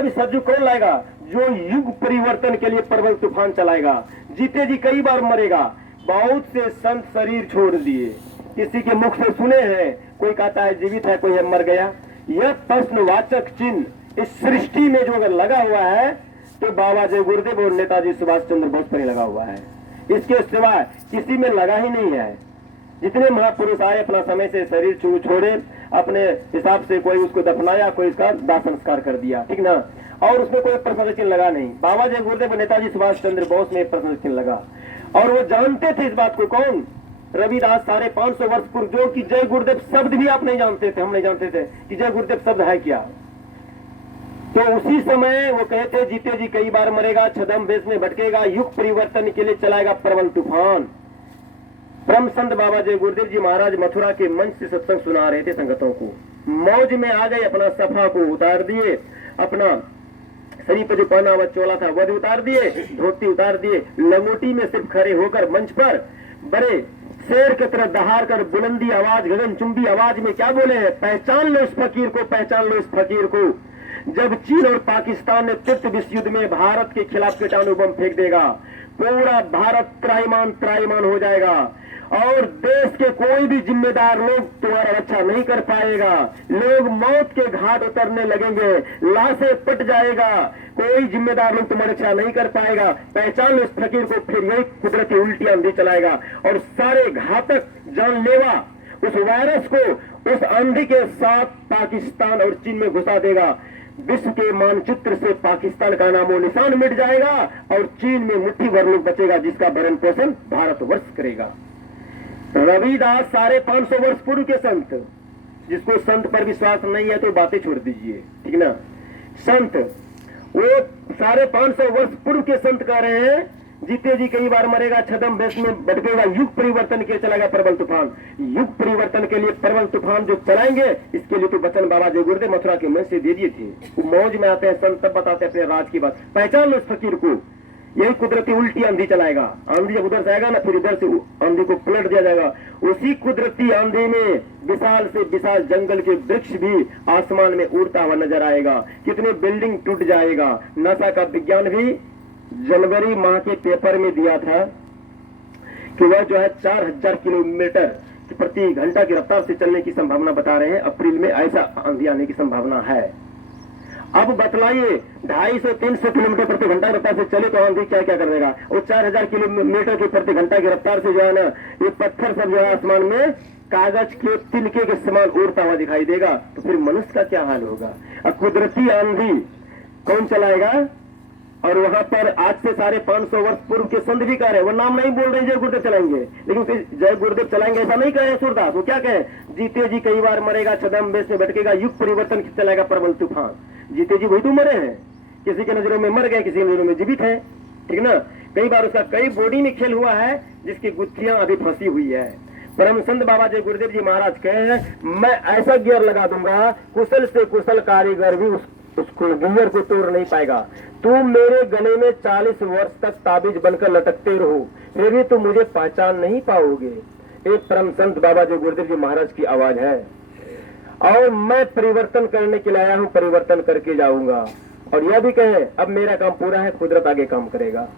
वो भी सतयुग कौन लाएगा? जो युग परिवर्तन के लिए प्रबल तूफान चलाएगा। जीते जी कई बार मरेगा। बहुत से संत शरीर छोड़ दिए, किसी के मुख से सुने हैं, कोई कहता है जीवित है, कोई है मर गया। यह प्रश्नवाचक चिन्ह इस सृष्टि में जो अगर लगा हुआ है तो बाबा जय गुरुदेव और नेताजी सुभाष चंद्र बोस पर ही लगा हुआ है। इसके सिवा किसी में लगा ही नहीं है। जितने महापुरुष आए अपना समय से शरीर छोड़े, अपने हिसाब से कोई उसको दफनाया, कोई इसका दाह संस्कार कर दिया, ठीक ना, और उसमें कोई प्रश्न चिन्ह लगा नहीं। बाबा जय गुरुदेव नेताजी सुभाष चंद्र बोस में प्रश्न चिन्ह लगा, और वो जानते थे इस बात को। कौन? रविदास 550 वर्ष पूर्व, जो कि जय गुरुदेव शब्द भी आप नहीं जानते थे, हम नहीं जानते थे कि जय गुरुदेव शब्द है क्या। तो उसी समय वो कहते जीते जी कई बार मरेगा, छदम वेश में भटकेगा, युग परिवर्तन के लिए चलाएगा प्रबल तूफान। परम संत बाबा जय गुरुदेव जी महाराज मथुरा के मंच से सत्संग सुना रहे थे संगतों को। मौज में आ गए, अपना सफा को उतार दिए, अपना शरीर पर जो पहना हुआ चोला था वह भी उतार दिए, धोती उतार दिए, लंगोटी में सिर्फ खड़े होकर मंच पर बड़े शेर की तरह दहाड़ कर बुलंदी आवाज, गगनचुंबी आवाज में क्या बोले हैं? पहचान लो इस फकीर को, पहचान लो इस फकीर को। जब चीन और पाकिस्तान ने तृतीय विश्व युद्ध में भारत के खिलाफ कीटाणु बम फेंक देगा, पूरा भारत त्राईमान हो जाएगा, और देश के कोई भी जिम्मेदार लोग तुम्हारा रक्षा नहीं कर पाएगा। लोग मौत के घाट उतरने लगेंगे, लाशें पट जाएगा, कोई जिम्मेदार लोग तुम्हारी रक्षा नहीं कर पाएगा। पहचान लो इस फकीर को। फिर यही कुदरती उल्टी आंधी चलाएगा और सारे घातक जानलेवा उस वायरस को उस आंधी के साथ पाकिस्तान और चीन में घुसा देगा। विश्व के मानचित्र से पाकिस्तान का नामो निशान मिट जाएगा और चीन में मुट्ठी भर लोग बचेगा, जिसका भरण पोषण भारतवर्ष करेगा। रविदास 550 वर्ष पूर्व के संत, जिसको संत पर विश्वास नहीं है तो बातें छोड़ दीजिए, ठीक ना। संत वो 550 वर्ष पूर्व के संत कह रहे हैं जीते जी कई बार मरेगा, छदम वेश में भटकेगा, युग परिवर्तन के चलाएगा प्रबल तूफान। युग परिवर्तन के लिए प्रबल तूफान जो चलाएंगे, इसके लिए तो वचन बाबा जय गुरुदेव मथुरा के मंच से दे दिए थे। वो मौज में आते हैं संत, तब बताते हैं अपने राज की बात। पहचान लो इस फकीर को। यही कुदरती उल्टी आंधी चलाएगा। आंधी जब उधर से आएगा ना, फिर इधर से आंधी को पलट दिया जाएगा। उसी कुदरती आंधी में विशाल से विशाल जंगल के वृक्ष भी आसमान में उड़ता हुआ नजर आएगा, कितने बिल्डिंग टूट जाएगा। नासा का विज्ञान भी जनवरी माह के पेपर में दिया था कि वह जो है 4000 किलोमीटर प्रति घंटा की रफ्तार से चलने की संभावना बता रहे हैं। अप्रैल में ऐसा आंधी आने की संभावना है। अब बतलाइए 250-300 किलोमीटर प्रति घंटा की रफ्तार से चले तो आंधी क्या क्या कर देगा। और 4000 किलोमीटर की प्रति घंटा की रफ्तार से जो है ना, ये पत्थर सब जो है आसमान में कागज के तिनके के समान उड़ता हुआ दिखाई देगा, तो फिर मनुष्य का क्या हाल होगा। अब कुदरती आंधी कौन चलाएगा? और वहां पर आज से 550 वर्ष पूर्व के संत भी कह रहे हैं, वो नाम नहीं बोल रहे जय गुरुदेव चलाएंगे, लेकिन फिर जय गुरुदेव चलाएंगे ऐसा नहीं कहे सूरदास। वो क्या कहे? जीते जी कई बार मरेगा, छदम वेश में भटकेगा, युग परिवर्तन चलाएगा प्रबल तूफान। जीते जी वही तो मरे हैं, किसी के नजरों में मर गए, किसी की नजरों में जीवित है, ठीक ना। कई बार उसका कई बॉडी में खेल हुआ है, जिसकी गुत्थियां अभी फंसी हुई है। परम संत बाबा जय गुरुदेव जी महाराज कहे हैं, मैं ऐसा गियर लगा दूंगा, कुशल से कुशल कारीगर भी उसको गियर को तोड़ नहीं पाएगा। तुम मेरे गले में 40 वर्ष तक ताबीज बनकर लटकते रहो, फिर भी तुम मुझे पहचान नहीं पाओगे। एक परम संत बाबा जय गुरुदेव जी महाराज की आवाज है। और मैं परिवर्तन करने के लिए आया हूँ, परिवर्तन करके जाऊंगा। और यह भी कहे, अब मेरा काम पूरा है, कुदरत आगे काम करेगा।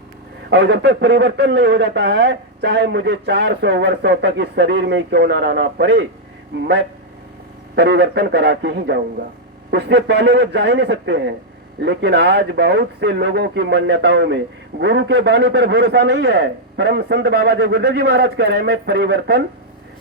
और जब तक परिवर्तन नहीं हो जाता है, चाहे मुझे 400 वर्षों तक इस शरीर में क्यों ना रहना पड़े, मैं परिवर्तन करा के ही जाऊंगा। उससे पहले वो जा ही नहीं सकते हैं। लेकिन आज बहुत से लोगों की मान्यताओं में गुरु के वाणी पर भरोसा नहीं है। परम संत बाबा जय गुरुदेव जी महाराज कह रहे हैं, मैं परिवर्तन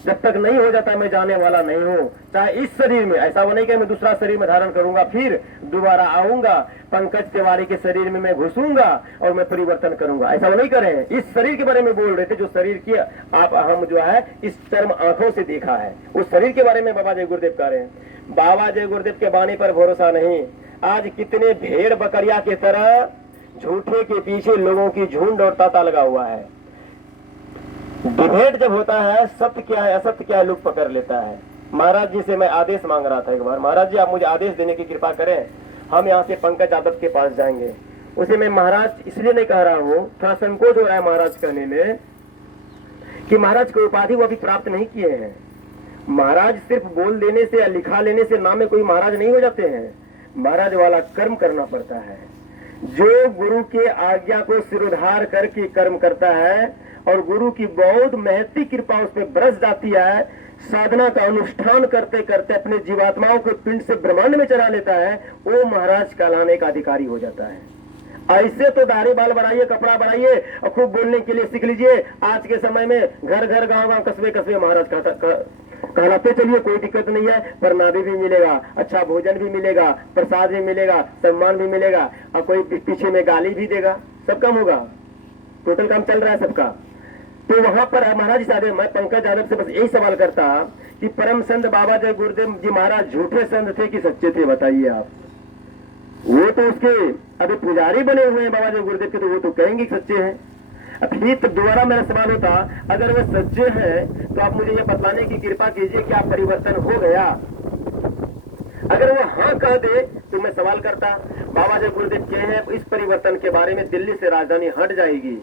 जब तक नहीं हो जाता मैं जाने वाला नहीं हूँ। चाहे इस शरीर में, ऐसा वो नहीं कि मैं दूसरा शरीर में धारण करूंगा फिर दोबारा आऊंगा, पंकज तिवारी के शरीर में मैं घुसूंगा और मैं परिवर्तन करूंगा, ऐसा वो नहीं कर रहे हैं। इस शरीर के बारे में बोल रहे थे, जो शरीर की आप हम जो है इस चर्म आंखों से देखा है, उस शरीर के बारे में बाबा जय गुरुदेव कह रहे हैं। बाबा जय गुरुदेव के वाणी पर भरोसा नहीं। आज कितने भेड़ बकरिया की तरह झूठे के पीछे लोगों की झुंड और तांता लगा हुआ है। डिबेट जब होता है, सत्य क्या है असत्य क्या है लोग पकड़ लेता है। महाराज जी से मैं आदेश मांग रहा था एक बार, महाराज जी आप मुझे आदेश देने की कृपा करें, हम यहाँ से पंकज यादव के पास जाएंगे। उसे मैं महाराज इसलिए नहीं कह रहा हूँ, थोड़ा संकोच हो रहा है महाराज कहने में कि महाराज को उपाधि वो अभी प्राप्त नहीं किए हैं। महाराज सिर्फ बोल देने से या लिखा लेने से नाम में कोई महाराज नहीं हो जाते हैं। महाराज वाला कर्म करना पड़ता है। जो गुरु के आज्ञा को सिरोधार करके कर्म करता है और गुरु की बहुत महती कृपा उस पर बरस जाती है, साधना का अनुष्ठान करते करते अपने जीवात्माओं के पिंड से ब्रह्मांड में चला लेता है, वो महाराज कहलाने का अधिकारी हो जाता है। ऐसे तो दाढ़ी बाल बढ़ाइए, कपड़ा बढ़ाइए और खूब बोलने के लिए सीख लीजिए। आज के समय में घर घर गांव गांव कस्बे कस्बे महाराज कहलाते चलिए, कोई दिक्कत नहीं है। प्रणामी भी मिलेगा, अच्छा भोजन भी मिलेगा, प्रसाद भी मिलेगा, सम्मान भी मिलेगा, और कोई पीछे में गाली भी देगा, सब काम होगा। टोटल काम चल रहा है सबका। तो वहां पर महाराज साहब, मैं पंकज यादव से बस यही सवाल करता कि परम संत बाबा जय गुरुदेव जी महाराज झूठे संत थे कि सच्चे थे, बताइए आप। वो तो उसके अभी पुजारी बने हुए हैं बाबा जय गुरुदेव के, तो वो तो कहेंगे कि सच्चे हैं। अब फिर तो दोबारा मेरा सवाल होता, अगर वे सच्चे हैं तो आप मुझे ये बतलाने की कृपा कीजिए क्या परिवर्तन हो गया। अगर वो हाँ कह दे तो मैं सवाल करता, बाबा जय गुरुदेव कहे हैं इस परिवर्तन के बारे में, दिल्ली से राजधानी हट जाएगी,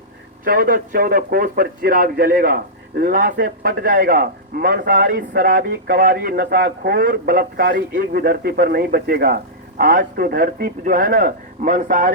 14 कोस पर चिराग जलेगा, लाशें फट जाएगा, मांसाहारी, शराबी, कबाबी, नशाखोर, बलात्कारी एक भी धरती पर नहीं बचेगा। आज तो धरती जो है ना, मांसाहारी